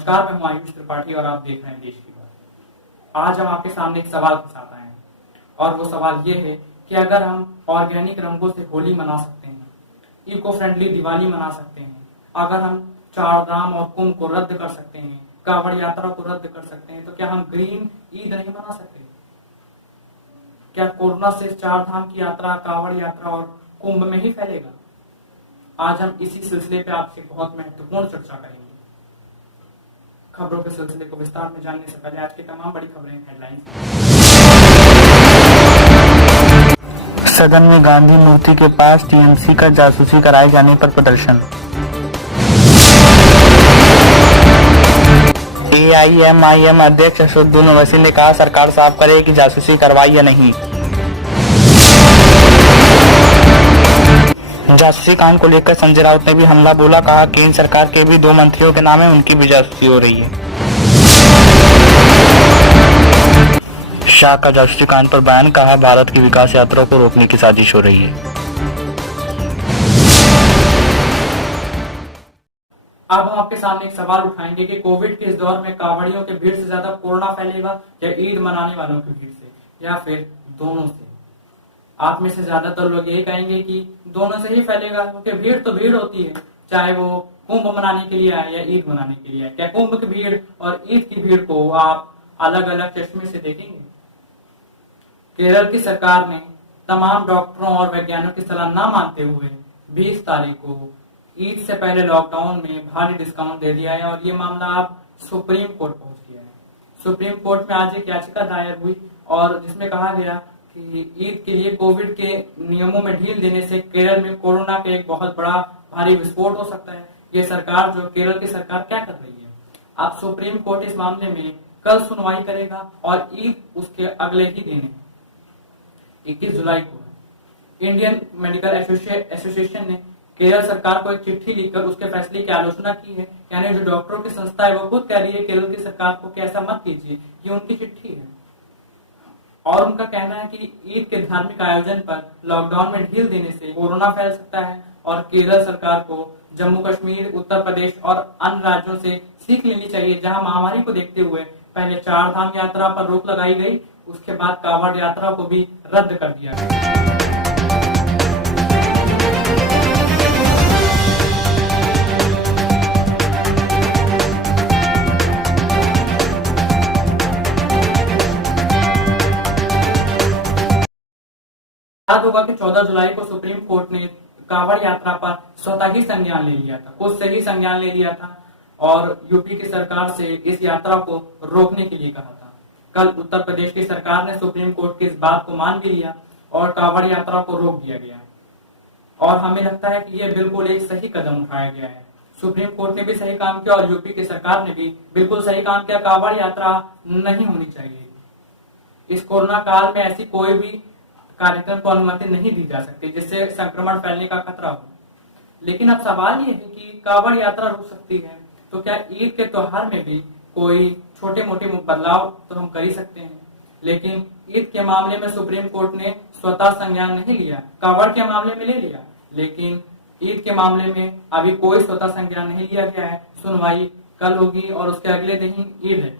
नमस्कार, मैं हूं आयुष त्रिपाठी और आप देख रहे हैं देश की बात। आज हम आपके सामने एक सवाल के साथ आए हैं और वो सवाल ये है कि अगर हम ऑर्गेनिक रंगों से होली मना सकते हैं, इको फ्रेंडली दिवाली मना सकते हैं, अगर हम चार धाम और कुंभ को रद्द कर सकते हैं, कांवड़ यात्रा को रद्द कर सकते हैं, तो क्या हम ग्रीन ईद नहीं मना सकते? क्या कोरोना से चार धाम की यात्रा, कांवड़ यात्रा और कुंभ में ही फैलेगा? आज हम इसी सिलसिले पे आपसे बहुत महत्वपूर्ण चर्चा करेंगे। खबरों के सिलसिले को विस्तार में जानने से पहले आज की तमाम बड़ी खबरें हेडलाइन। सदन में गांधी मूर्ति के पास टीएमसी का जासूसी कराए जाने पर प्रदर्शन। एआईएमआईएम अध्यक्ष असदुद्दीन ओवैसी ने कहा, सरकार साफ करे कि जासूसी करवाई या नहीं। जासूसी कांड को लेकर संजय राउत ने भी हमला बोला, कहा केंद्र सरकार के भी 2 मंत्रियों के नाम है, उनकी भी जासूसी हो रही है। शाह का जासूसी कांड पर बयान, कहा भारत की विकास यात्रा को रोकने की साजिश हो रही है। अब हम आपके सामने एक सवाल उठाएंगे कि कोविड के इस दौर में कांवड़ियों के भीड़ से ज्यादा कोरोना फैलेगा या ईद मनाने वालों की भीड़ से, या फिर दोनों से? आप में से ज्यादातर लोग यही कहेंगे कि दोनों से ही फैलेगा, क्योंकि भीड़ तो भीड़ होती है, चाहे वो कुंभ मनाने के लिए आए या ईद मनाने के लिए आए। क्या कुंभ की भीड़ और ईद की भीड़ को आप अलग अलग चश्मे से देखेंगे? केरल की सरकार ने तमाम डॉक्टरों और वैज्ञानिकों की सलाह न मानते हुए 20 तारीख को ईद से पहले लॉकडाउन में भारी डिस्काउंट दे दिया है और ये मामला अब सुप्रीम कोर्ट पहुंच गया है। सुप्रीम कोर्ट में आज एक याचिका दायर हुई और जिसमें कहा गया कि ईद के लिए कोविड के नियमों में ढील देने से केरल में कोरोना का एक बहुत बड़ा भारी विस्फोट हो सकता है। ये सरकार, जो केरल की सरकार, क्या कर रही है? अब सुप्रीम कोर्ट इस मामले में कल सुनवाई करेगा और ईद उसके अगले ही दिन 21 जुलाई को इंडियन मेडिकल एसोसिएशन ने केरल सरकार को एक चिट्ठी लिखकर उसके फैसले की आलोचना की है। यानी जो डॉक्टरों की संस्था है वो खुद कह रही है केरल की सरकार को कि ऐसा मत कीजिए, ये उनकी चिट्ठी है। और उनका कहना है कि ईद के धार्मिक आयोजन पर लॉकडाउन में ढील देने से कोरोना फैल सकता है और केरल सरकार को जम्मू कश्मीर, उत्तर प्रदेश और अन्य राज्यों से सीख लेनी चाहिए, जहां महामारी को देखते हुए पहले चार धाम यात्रा पर रोक लगाई गई, उसके बाद कांवड़ यात्रा को भी रद्द कर दिया गया। याद होगा कि 14 जुलाई को सुप्रीम कोर्ट ने कांवड़ यात्रा पर स्वतः ही संज्ञान ले लिया था, खुद से ही संज्ञान ले लिया था और यूपी की सरकार से इस यात्रा को रोकने के लिए कहा था। कल उत्तर प्रदेश की सरकार ने सुप्रीम कोर्ट की इस बात को मान भी लिया और कांवड़ यात्रा को रोक दिया गया और हमें लगता है कि यह बिल्कुल एक सही कदम उठाया गया है। सुप्रीम कोर्ट ने भी सही काम किया और यूपी की सरकार ने भी बिल्कुल सही काम किया। कांवड़ यात्रा नहीं होनी चाहिए। इस कोरोना काल में ऐसी कोई भी कार्यक्रम को अनुमति नहीं दी जा सकती जिससे संक्रमण फैलने का खतरा हो। लेकिन अब सवाल ये है कि कांवड़ यात्रा रुक सकती है, तो क्या ईद के त्योहार में भी कोई छोटे मोटे बदलाव तो हम कर ही सकते हैं? लेकिन ईद के मामले में सुप्रीम कोर्ट ने स्वतः संज्ञान नहीं लिया, कांवड़ के मामले में ले लिया, लेकिन ईद के मामले में अभी कोई स्वतः संज्ञान नहीं लिया गया है। सुनवाई कल होगी और उसके अगले दिन ही ईद है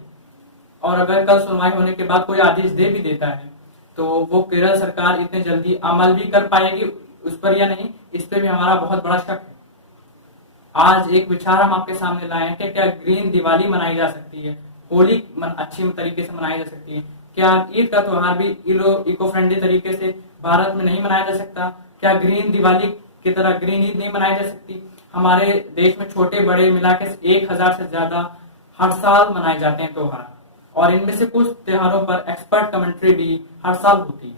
और अगर कल सुनवाई होने के बाद कोई आदेश दे भी देता है तो वो केरल सरकार इतने जल्दी अमल भी कर पाएगी उस पर या नहीं, इस पे भी हमारा बहुत बड़ा शक है। आज एक विचार हम आपके सामने लाए हैं कि क्या ग्रीन दिवाली मनाई जा सकती है, होली अच्छी तरीके से मनाई जा सकती है? क्या ईद का त्योहार भी इको फ्रेंडली तरीके से भारत में नहीं मनाया जा सकता? क्या ग्रीन दिवाली की तरह ग्रीन ईद नहीं मनाई जा सकती? हमारे देश में छोटे बड़े मिला के 1000 से ज्यादा हर साल मनाए जाते हैं त्योहार और इनमें से कुछ त्योहारों पर एक्सपर्ट कमेंट्री भी हर साल होती है।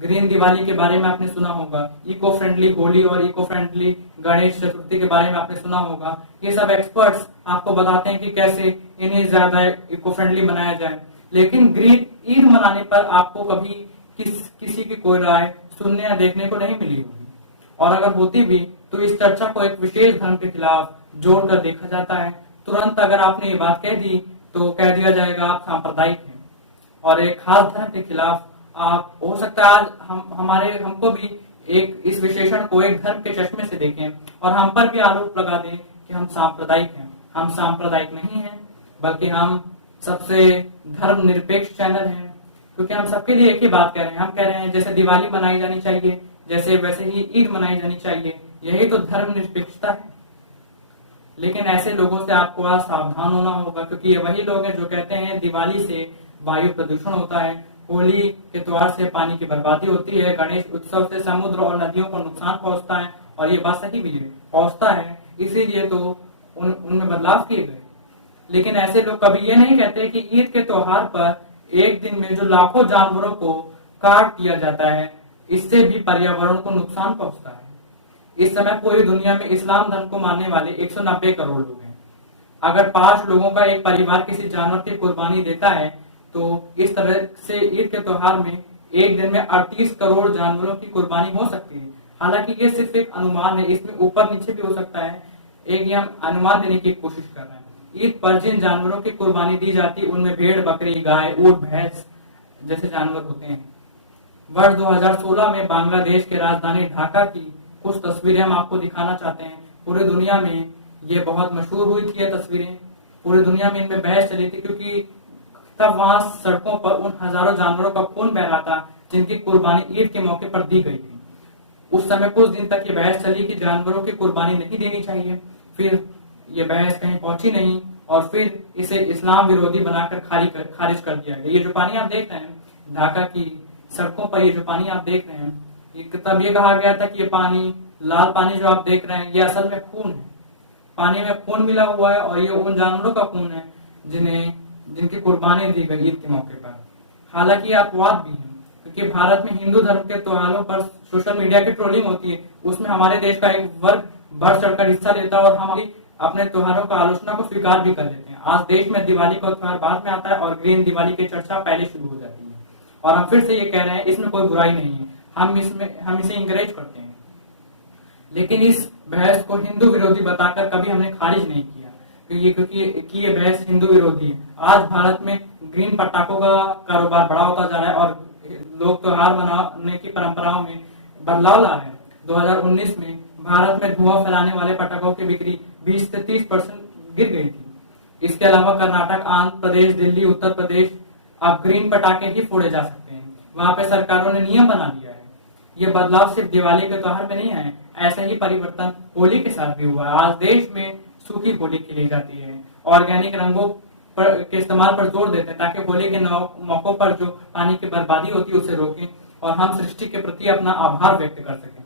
ग्रीन दिवाली के बारे में आपने सुना होगा, इको फ्रेंडली होली और इको फ्रेंडली गणेश चतुर्थी के बारे में आपने सुना होगा। ये सब एक्सपर्ट्स आपको बताते हैं कि कैसे इन्हें ज्यादा इको फ्रेंडली बनाया जाए। लेकिन ग्रीन ईद मनाने पर आपको कभी किसी की कोई राय सुनने या देखने को नहीं मिली होगी और अगर होती भी तो इस चर्चा को एक विशेष धर्म के खिलाफ जोड़कर देखा जाता है। तुरंत अगर आपने ये बात कह दी तो कह दिया जाएगा आप सांप्रदायिक हैं और एक खास धर्म के खिलाफ आप, हो सकता है आज हमको भी एक इस विशेषण को एक धर्म के चश्मे से देखें और हम पर भी आरोप लगा दें कि हम सांप्रदायिक हैं। हम सांप्रदायिक नहीं हैं। बल्कि हम सबसे धर्मनिरपेक्ष चैनल हैं, क्योंकि हम सबके लिए एक ही बात कह रहे हैं। हम कह रहे हैं जैसे दिवाली मनाई जानी चाहिए, जैसे वैसे ही ईद मनाई जानी चाहिए, यही तो धर्मनिरपेक्षता है। लेकिन ऐसे लोगों से आपको आज सावधान होना होगा, क्योंकि ये वही लोग हैं जो कहते हैं दिवाली से वायु प्रदूषण होता है, होली के त्योहार से पानी की बर्बादी होती है, गणेश उत्सव से समुद्र और नदियों को नुकसान पहुंचता है। और ये बात सही भी पहुंचता है, इसीलिए तो उनमें बदलाव किए गए। लेकिन ऐसे लोग कभी ये नहीं कहते कि ईद के त्योहार पर एक दिन में जो लाखों जानवरों को काट दिया जाता है, इससे भी पर्यावरण को नुकसान पहुंचता है। इस समय पूरी दुनिया में इस्लाम धर्म को मानने वाले 190 करोड़ लोग हैं। अगर 5 लोगों का एक परिवार किसी जानवर की कुर्बानी देता है, तो इस तरह से ईद के त्योहार में एक दिन में 38 करोड़ जानवरों की कुर्बानी हो सकती है। हालांकि ये सिर्फ एक अनुमान है, इसमें ऊपर नीचे भी हो सकता है, एक ये हम अनुमान देने की कोशिश कर रहे हैं। ईद पर जिन जानवरों की कुर्बानी दी जाती है उनमें भेड़, बकरी, गाय, ऊंट, भैंस जैसे जानवर होते हैं। वर्ष 2016 में बांग्लादेश के राजधानी ढाका की कुछ तस्वीरें हम आपको दिखाना चाहते हैं। पूरी दुनिया में ये बहुत मशहूर हुई थी ये तस्वीरें, पूरी दुनिया में इनमें बहस चली थी, क्योंकि तब वहां सड़कों पर उन हजारों जानवरों का खून बह रहा था जिनकी कुर्बानी ईद के मौके पर दी गई थी। उस समय कुछ दिन तक ये बहस चली कि जानवरों की कुर्बानी नहीं देनी चाहिए, फिर ये बहस कहीं पहुंची नहीं और फिर इसे इस्लाम विरोधी बनाकर खारिज कर दिया गया। ये जो पानी आप देख रहे हैं ढाका की सड़कों पर, ये जो पानी आप देख रहे हैं, तब ये कहा गया था कि ये पानी, लाल पानी जो आप देख रहे हैं, ये असल में खून है, पानी में खून मिला हुआ है और ये उन जानवरों का खून है जिनकी कुर्बानी दी गई ईद के मौके पर। हालांकि ये अपवाद भी है, क्योंकि भारत में हिंदू धर्म के त्योहारों पर सोशल मीडिया की ट्रोलिंग होती है, उसमें हमारे देश का एक वर्ग बढ़ चढ़कर हिस्सा लेता है और हम अपने त्योहारों का आलोचना को स्वीकार भी कर लेते हैं। आज देश में दिवाली का त्योहार बाद में आता है और ग्रीन दिवाली की चर्चा पहले शुरू हो जाती है, और हम फिर से ये कह रहे हैं इसमें कोई बुराई नहीं है, हम इसे इंकरेज करते हैं। लेकिन इस बहस को हिंदू विरोधी बताकर कभी हमने खारिज नहीं किया, क्योंकि ये बहस हिंदू विरोधी है। आज भारत में ग्रीन पटाखों का कारोबार बड़ा होता जा रहा है और लोग त्योहार मनाने की परंपराओं में बदलाव ला रहे हैं। 2019 में भारत में धुआं फैलाने वाले पटाखों की बिक्री 20 से 30% गिर गई थी। इसके अलावा कर्नाटक, आंध्र प्रदेश, दिल्ली, उत्तर प्रदेश अब ग्रीन पटाखे ही फोड़े जा सकते हैं। वहां पे सरकारों ने नियम बना दिया है। ये बदलाव सिर्फ दिवाली के त्योहार में नहीं है, ऐसा ही परिवर्तन होली के साथ भी हुआ है। आज देश में सूखी होली खेली जाती है, ऑर्गेनिक रंगों के इस्तेमाल पर जोर देते हैं ताकि होली के मौकों पर जो पानी की बर्बादी होती है उसे रोकें और हम सृष्टि के प्रति अपना आभार व्यक्त कर सकें।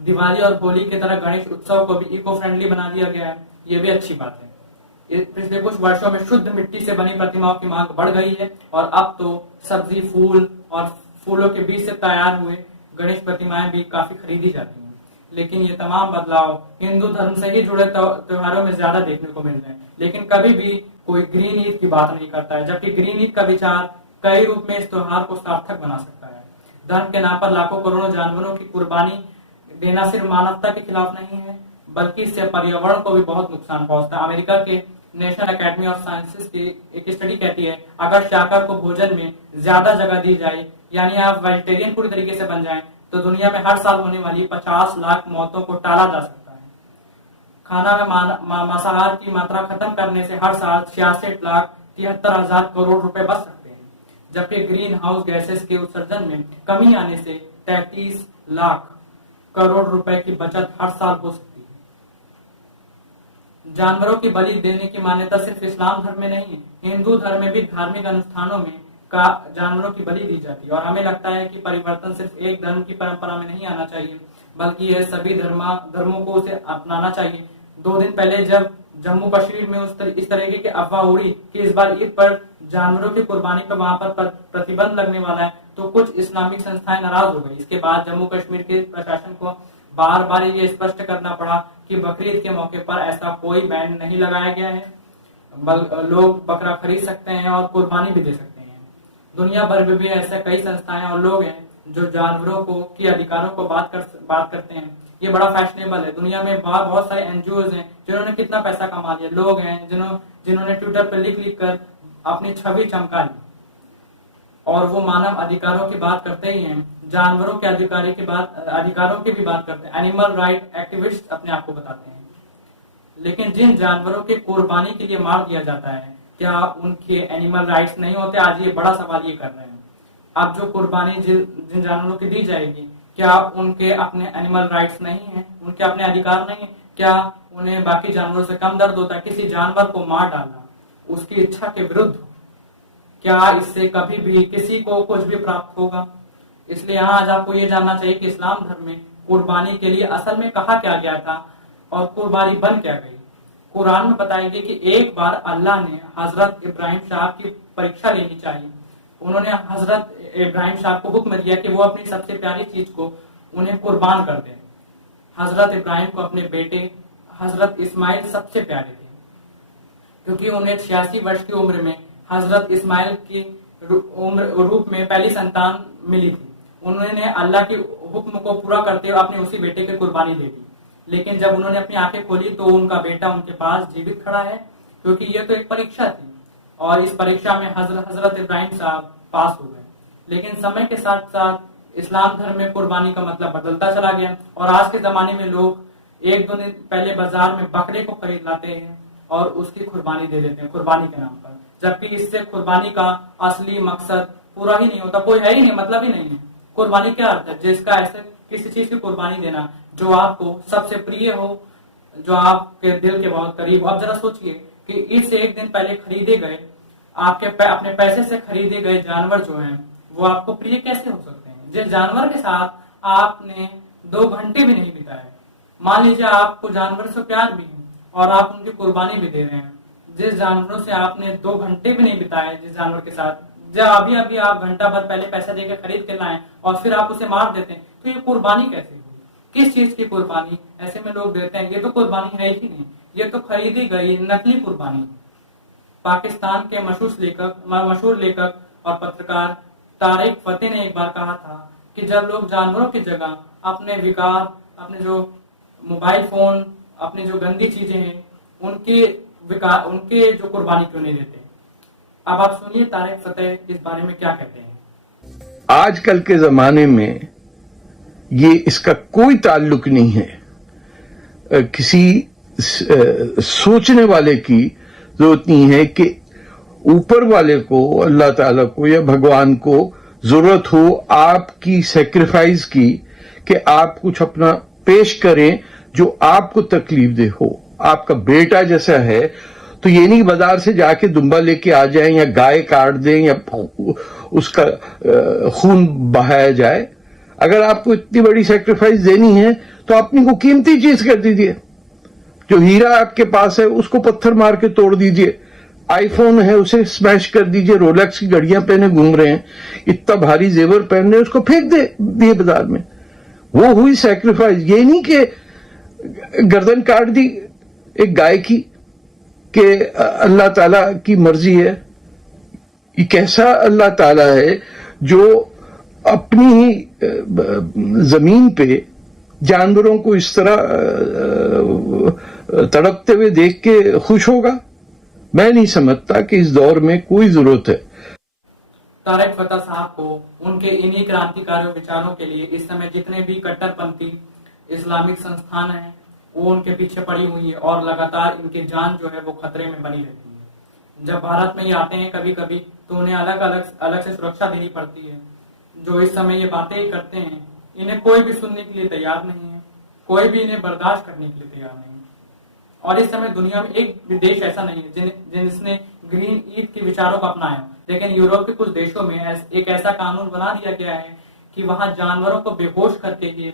दिवाली और होली की तरह गणेश उत्सव को भी इको फ्रेंडली बना दिया गया है, ये भी अच्छी बात है। पिछले कुछ वर्षों में शुद्ध मिट्टी से बनी प्रतिमाओं की मांग बढ़ गई है और अब तो सब्जी, फूल और फूलों के बीज से तैयार हुए गणेश प्रतिमाएं भी काफी खरीदी जाती हैं। लेकिन ये तमाम बदलाव हिंदू धर्म से ही जुड़े त्योहारों में ज्यादा देखने को मिल रहे हैं। लेकिन कभी भी कोई ग्रीन ईद की बात नहीं करता है, जबकि ग्रीन ईद का विचार कई रूप में इस त्योहार को सार्थक बना सकता है। धर्म के नाम पर लाखों करोड़ों जानवरों की कुर्बानी देना सिर्फ मानवता के खिलाफ नहीं है, बल्कि इससे पर्यावरण को भी बहुत नुकसान पहुंचता है। अमेरिका के नेशनल एकेडमी ऑफ साइंसेस की एक स्टडी कहती है, अगर शाकाहार को भोजन में ज्यादा जगह दी जाए, यानी आप वेजिटेरियन पूरी तरीके से बन जाएं, तो दुनिया में हर साल होने वाली 50 लाख मौतों को टाला जा सकता है। खाना में मांसाहार की मात्रा खत्म करने से हर साल 66,73,000 करोड़ रुपए बच सकते हैं, जबकि ग्रीन हाउस गैसेस के उत्सर्जन में कमी आने से 33 लाख करोड़ रुपए की बचत हर साल हो सकती है। जानवरों की बलि देने की मान्यता सिर्फ इस्लाम धर्म में नहीं है, हिंदू धर्म में भी धार्मिक अनुष्ठानों में जानवरों की बलि दी जाती है। और हमें लगता है कि परिवर्तन सिर्फ एक धर्म की परंपरा में नहीं आना चाहिए, बल्कि यह सभी धर्मों को उसे अपनाना चाहिए। 2 दिन पहले जब जम्मू कश्मीर में इस तरीके की अफवाह उड़ी कि इस बार ईद पर जानवरों की कुर्बानी पर वहां पर प्रतिबंध लगने वाला है, तो कुछ इस्लामिक संस्थाएं नाराज हो गई। इसके बाद जम्मू कश्मीर के प्रशासन को बार बार ये स्पष्ट करना पड़ा कि बकरीद के मौके पर ऐसा कोई बैन नहीं लगाया गया है, लोग बकरा खरीद सकते हैं और कुर्बानी भी दे सकते हैं। दुनिया भर में भी ऐसे कई संस्थाएं और लोग हैं जो जानवरों के अधिकारों को बात करते हैं। ये बड़ा फैशनेबल है। दुनिया में बहुत सारे एनजीओज हैं जिन्होंने कितना पैसा कमा लिया, लोग हैं जिन्होंने ट्विटर पर लिख कर अपनी छवि चमका ली, और वो मानव अधिकारों की बात करते ही हैं, जानवरों के अधिकारों की भी बात करते हैं। एनिमल राइट एक्टिविस्ट अपने आप को बताते हैं। लेकिन जिन जानवरों की कुर्बानी के लिए मार दिया जाता है, क्या उनके एनिमल राइट्स नहीं होते? आज ये बड़ा सवाल ये कर रहे हैं। अब जो कुर्बानी जिन जानवरों की दी जाएगी, क्या उनके अपने एनिमल राइट्स नहीं है? उनके अपने अधिकार नहीं है? क्या उन्हें बाकी जानवरों से कम दर्द होता है? किसी जानवर को मार डालना उसकी इच्छा के विरुद्ध, क्या इससे कभी भी किसी को कुछ भी प्राप्त होगा? इसलिए यहाँ आज आपको ये जानना चाहिए कि इस्लाम धर्म में कुर्बानी के लिए असल में कहा क्या गया था और कुर्बानी बन क्या गई। कुरान में बताया गया कि एक बार अल्लाह ने हजरत इब्राहिम साहब की परीक्षा लेनी चाहिए। उन्होंने हजरत इब्राहिम साहब को हुक्म दिया कि वो अपनी सबसे प्यारी चीज को उन्हें कुर्बान कर दें। हजरत इब्राहिम को अपने बेटे हजरत इस्माइल सबसे प्यारे थे, क्योंकि उन्हें 86 वर्ष की उम्र में हजरत इस्माइल की रूप में पहली संतान मिली थी। उन्होंने अल्लाह के हुक्म को पूरा करते हुए अपने उसी बेटे की कुर्बानी दे दी। लेकिन जब उन्होंने अपनी आंखें खोली तो उनका बेटा उनके पास जीवित खड़ा है, क्योंकि यह तो एक परीक्षा थी और इस परीक्षा में हजरत इब्राहिम साहब पास हो गए। लेकिन समय के साथ साथ इस्लाम धर्म में कुर्बानी का मतलब बदलता चला गया और आज के जमाने में लोग एक दो दिन पहले बाजार में बकरे को खरीद लाते हैं और उसकी कुर्बानी दे देते हैं कुर्बानी के नाम पर, जबकि इससे कुर्बानी का असली मकसद पूरा ही नहीं होता, कोई है ही नहीं, मतलब ही नहीं है। कुर्बानी क्या अर्थ है? जिसका ऐसे किसी चीज की कुर्बानी देना जो आपको सबसे प्रिय हो, जो आपके दिल के बहुत करीब हो। अब जरा सोचिए कि इससे एक दिन पहले खरीदे गए अपने पैसे से खरीदे गए जानवर जो हैं वो आपको प्रिय कैसे हो सकते हैं, जिस जानवर के साथ आपने 2 घंटे भी नहीं बिताए। मान लीजिए आपको जानवर से प्यार भी है और आप उनकी कुर्बानी भी दे रहे हैं, जिस जानवरों से आपने 2 घंटे भी नहीं बिताए, जिस जानवर के साथ जब अभी अभी आप घंटा भर पहले पैसा देकर खरीद के लाए और फिर आप उसे मार देते हैं, तो ये कुर्बानी कैसे हुई? किस चीज की कुर्बानी? ऐसे में लोग देते हैं, ये तो कुर्बानी है ही नहीं, ये तो खरीदी गई नकली कुर्बानी। पाकिस्तान के मशहूर लेखक और पत्रकार तारिक फतेह ने एक बार कहा था कि जब लोग जानवरों की जगह अपने विकार, अपने जो मोबाइल फोन, अपनी जो गंदी चीजें हैं उनके जो कुर्बानी क्यों नहीं देते। अब आप सुनिए तारिक फतेह इस बारे में क्या कहते हैं। आजकल के जमाने में ये इसका कोई ताल्लुक नहीं है। किसी सोचने वाले की जरूरत नहीं है कि ऊपर वाले को, अल्लाह ताला को या भगवान को जरूरत हो आपकी सैक्रिफाइस की, कि आप कुछ अपना पेश करें जो आपको तकलीफ दे हो। आपका बेटा जैसा है तो ये नहीं बाजार से जाके दुम्बा लेके आ जाए या गाय काट दें या उसका खून बहाया जाए। अगर आपको इतनी बड़ी सैक्रिफाइस देनी है तो अपनी को कीमती चीज कर दीजिए। जो हीरा आपके पास है उसको पत्थर मार के तोड़ दीजिए। आईफोन है उसे स्मैश कर दीजिए। रोलेक्स की घड़ियां पहने घूम रहे हैं, इतना भारी जेवर पहन रहे हैं, उसको फेंक दिए बाजार में। वो हुई सैक्रिफाइस। ये नहीं कि गर्दन काट दी एक गाय की कि अल्लाह ताला की मर्जी है। ये कैसा अल्लाह ताला है जो अपनी ही जमीन पे जानवरों को इस तरह तड़पते हुए देख के खुश होगा? मैं नहीं समझता कि इस दौर में कोई जरूरत है। तारिक फतेह साहब को उनके इन्हीं क्रांतिकारी विचारों के लिए इस समय जितने भी कट्टरपंथी इस्लामिक संस्थान हैं वो उनके पीछे पड़ी हुई है और लगातार इनकी जान जो है वो खतरे में बनी रहती है। जब भारत में ये आते हैं कभी कभी तो उन्हें अलग से सुरक्षा देनी पड़ती है। जो इस समय ये बातें ही करते हैं इन्हें कोई भी सुनने के लिए तैयार नहीं है, कोई भी इन्हें बर्दाश्त करने के लिए तैयार नहीं है। और इस समय दुनिया में एक भी देश ऐसा नहीं है जिसने ग्रीन ईट के विचारों को अपनाया। लेकिन यूरोप के कुछ देशों में एक ऐसा कानून बना दिया गया है कि वहां जानवरों को बेहोश करके ही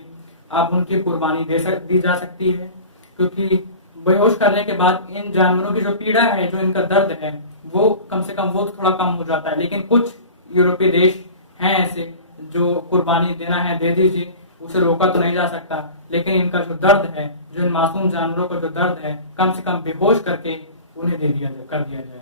आप उनकी कुर्बानी दी जा सकती है, क्योंकि बेहोश करने के बाद इन जानवरों की जो पीड़ा है, जो इनका दर्द है, वो कम से कम वो थोड़ा कम हो जाता है। लेकिन कुछ यूरोपीय देश हैं ऐसे जो कुर्बानी देना है दे दीजिए, उसे रोका तो नहीं जा सकता, लेकिन इनका जो दर्द है, जो इन मासूम जानवरों का जो दर्द है, कम से कम बेहोश करके उन्हें कर दिया जाए।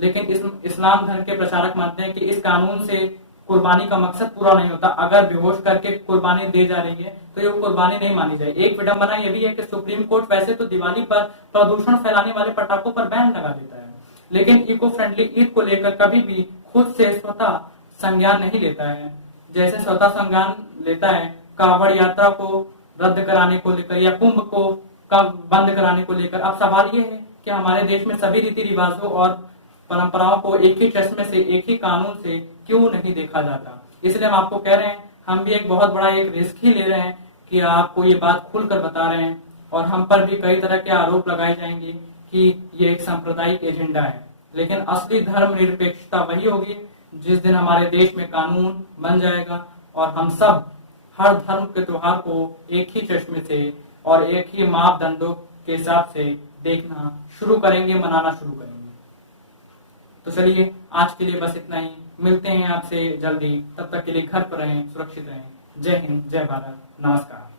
लेकिन इस्लाम धर्म के प्रचारक मानते हैं कि इस कानून से कुर्बानी का मकसद पूरा नहीं होता। अगर बेहोश करके कुर्बानी दी जा रही है तो ये कुर्बानी नहीं मानी जाए। एक विडंबना ये भी है कि सुप्रीम कोर्ट वैसे तो दिवाली पर प्रदूषण फैलाने वाले पटाखों पर बैन लगा देता है, लेकिन इको फ्रेंडली ईद को लेकर कभी भी खुद से स्वतः संज्ञान नहीं लेता है। जैसे स्वतः संज्ञान लेता है कांवड़ यात्रा को रद्द कराने को लेकर या कुंभ को बंद कराने को लेकर। अब सवाल ये है कि हमारे देश में सभी रीति रिवाजों और परंपराओं को एक ही चश्मे से, एक ही कानून से क्यों नहीं देखा जाता। इसलिए हम आपको कह रहे हैं, हम भी एक बहुत बड़ा एक रिस्क ही ले रहे हैं कि आपको ये बात खुलकर बता रहे हैं, और हम पर भी कई तरह के आरोप लगाए जाएंगे कि ये एक सांप्रदायिक एजेंडा है। लेकिन असली धर्मनिरपेक्षता वही होगी जिस दिन हमारे देश में कानून बन जाएगा और हम सब हर धर्म के त्योहार को एक ही चश्मे से और एक ही मापदंडों के हिसाब से देखना शुरू करेंगे, मनाना शुरू करेंगे। तो चलिए आज के लिए बस इतना ही, मिलते हैं आपसे जल्दी, तब तक के लिए घर पर रहें, सुरक्षित रहें। जय हिंद, जय भारत, नमस्कार।